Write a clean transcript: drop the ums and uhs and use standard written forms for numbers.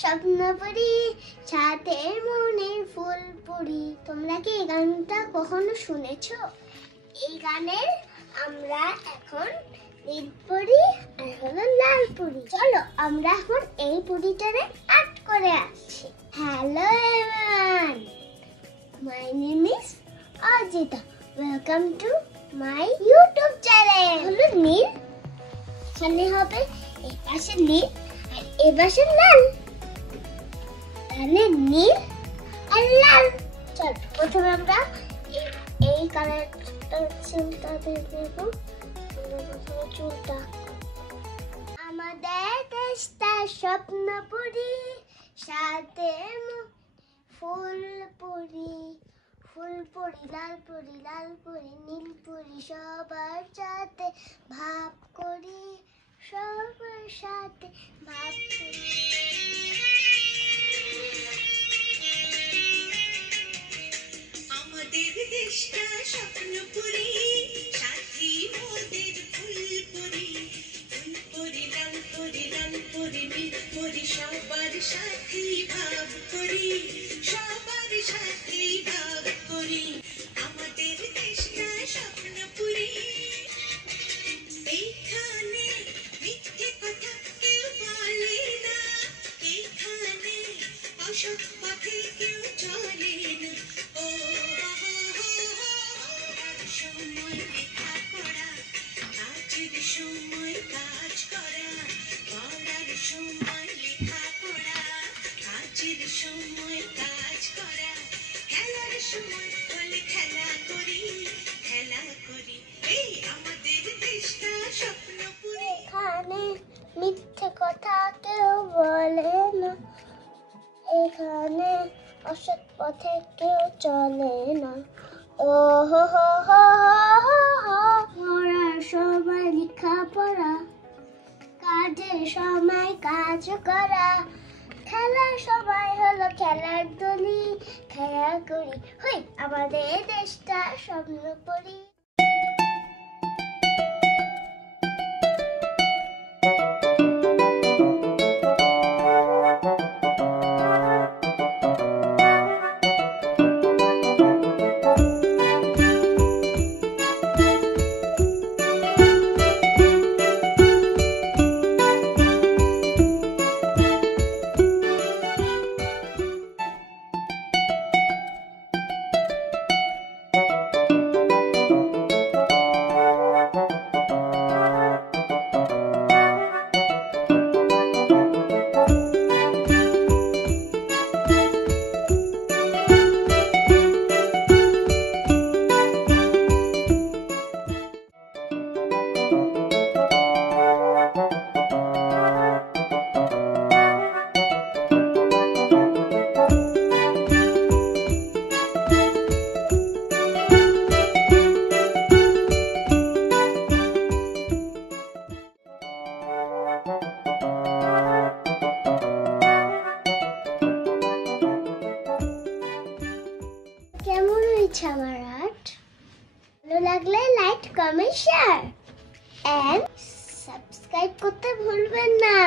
স্বপ্নপুরী সাথের মনের ফুলপুরি। তোমরা কি এই গানটা কখনো শুনেছো? এই গানের আমরা এখন নীল পুরি আর হলো লাল পুরি। চলো আমরা এখন এই পুরিটারে আর্ট করে আসছি। Hello everyone, my name is Ajita. Welcome to my YouTube channel. হলো নীল, এখানে হবে এই পাশে নীল আর এই পাশে লাল, তাহলে নীল আর লাল। চল প্রথমে আমরা এই কালারটা চুলটা দেব। প্রথমে চুলটা, আমাদের দেশটা স্বপ্নপুরী সাথে ফুলপুরি। ফুলপুরি লাল পুরি, লাল পুরি নীল পুরি, সবার সাথে ভাব করি, সবার সাথে ভাব করি। আমাদের দেশটা স্বপ্নপুরী সাথী মোদের ফুলপুরি। ফুলপুরি লাল পুরি, লাল পুরি নীল পুরি, সবার সাথে ভাব করি, সবার সাথে ভাব করি। আমাদের দেশটা স্বপ্নপুরী। এইখানে মিথ্যে কথা কেউ বলে না, এইখানে অসৎ পথে কেউ চলে না। ও সময় লেখা পড়া, কাজের সময় কাজ করা, পড়ার সময় লেখা পড়া, কাজের সময় কাজ করা, খেলার সময় বলে খেলা করি, খেলা করি। এই আমাদের দেশটা স্বপ্নপুরী। এখানে মিথ্যে কথা কেউ বলে না, এখানে অসৎ পথে কেউ চলে না। ও হো হো হো হো, পড়ার সময় লেখা পড়া, কাজের সময় কাজ করা, খেলার সময় হলো খেলার দলি, খেলা করি। হই আমাদের দেশটা স্বপ্নপুরী। কেমন হয়েছে আমার আর্ট? ভালো লাগলে like, comment, share and subscribe করতে ভুলবেন না।